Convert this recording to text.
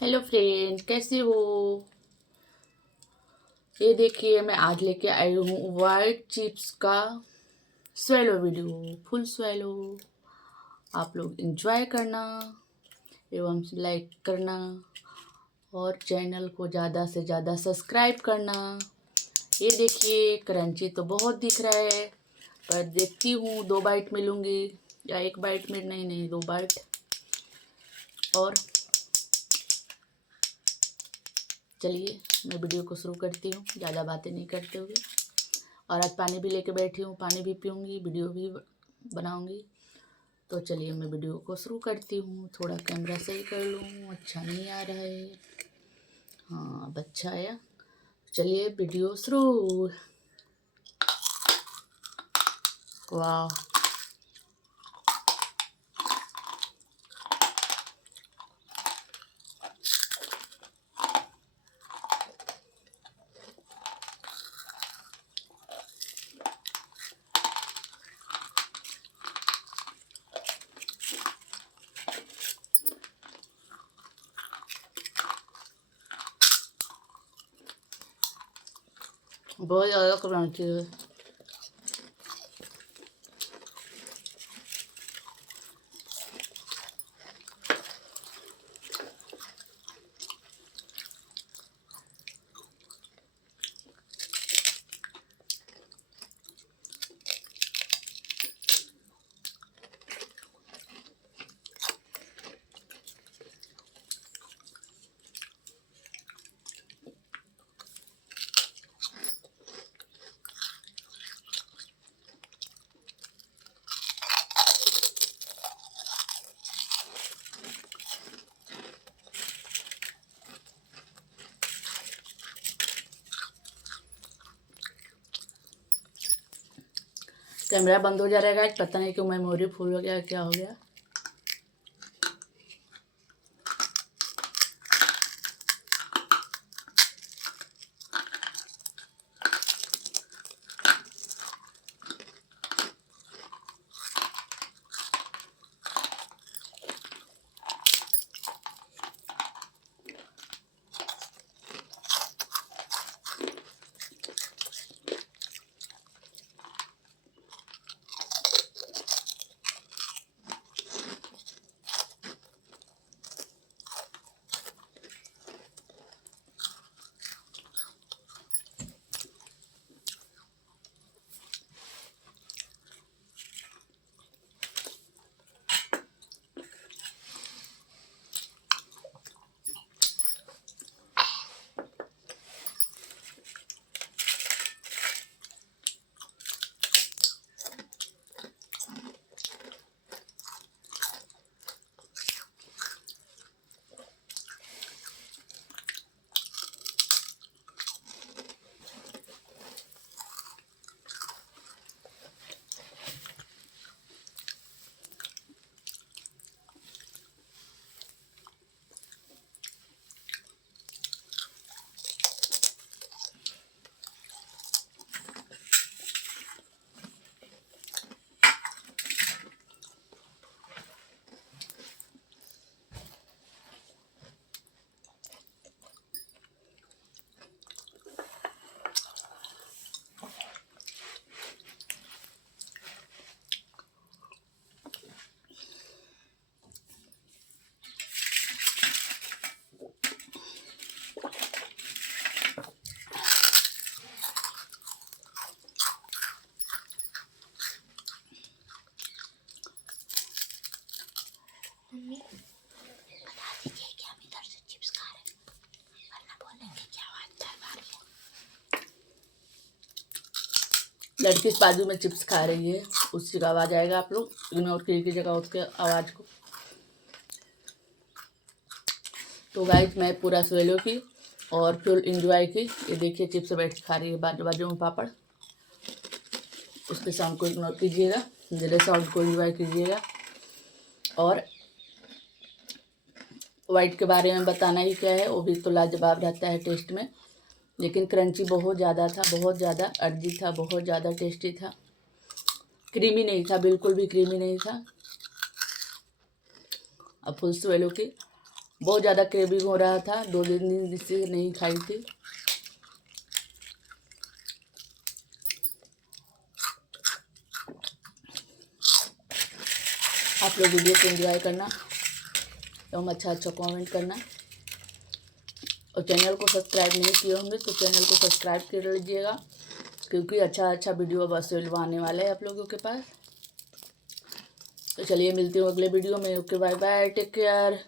Hello friend, कैसे हो। ये देखिए, मैं आज लेके आई हूँ वाइट चिप्स का स्वेलो वीडियो, फुल स्वेलो। आप लोग एंजॉय करना एवं लाइक करना और चैनल को ज़्यादा से ज़्यादा सब्सक्राइब करना। ये देखिए, क्रंची तो बहुत दिख रहा है, पर देखती हूँ 2 बाइट मिलूँगी या 1 बाइट में। नहीं नहीं, 2 बाइट। और चलिए मैं वीडियो को शुरू करती हूँ, ज़्यादा बातें नहीं करते हुए। और आज पानी भी लेके बैठी हूँ, पानी भी पीऊँगी, वीडियो भी बनाऊँगी। तो चलिए मैं वीडियो को शुरू करती हूँ। थोड़ा कैमरा सही कर लूँ, अच्छा नहीं आ रहा है। हाँ, अब अच्छा आया। चलिए वीडियो शुरू। वाह, बहुत ज़्यादा क्रंची है। कैमरा बंद हो जा रहेगा, पता नहीं क्यों मेमोरी फुल हो गया, क्या हो गया। मम्मी बता दीजिए कि हम इधर से चिप्स खा रहे हैं, वरना बोलेंगे कि आवाज डर रही है। लड़की इस बाजू में चिप्स खा रही है, उसकी का आवाज़ आएगा, आप लोग इग्नोर कीजिएगा उसके आवाज़ को। तो गाइस, मैं पूरा स्वेलो की और फुल इंजॉय की। ये देखिए चिप्स बैठ के खा रही है, बाजू बाजू में पापड़। उसके साउंड को इग्नोर कीजिएगा, मेरे साउंड को इंजॉय कीजिएगा। और वाइट के बारे में बताना ही क्या है, वो भी तो लाजवाब रहता है टेस्ट में। लेकिन क्रंची बहुत ज़्यादा था, बहुत ज़्यादा अर्जी था, बहुत ज़्यादा टेस्टी था। क्रीमी नहीं था, बिल्कुल भी क्रीमी नहीं था। अब फुल स्वेलो की बहुत ज़्यादा क्रेविंग हो रहा था, 2 दिन से नहीं खाई थी। आप लोग वीडियो को एंजॉय करना एवं अच्छा कमेंट करना, और चैनल को सब्सक्राइब नहीं किए होंगे तो चैनल को सब्सक्राइब कर लीजिएगा, क्योंकि अच्छा वीडियो बस आने वाले हैं आप लोगों के पास। तो चलिए मिलती हूँ अगले वीडियो में। Okay, bye bye, take care.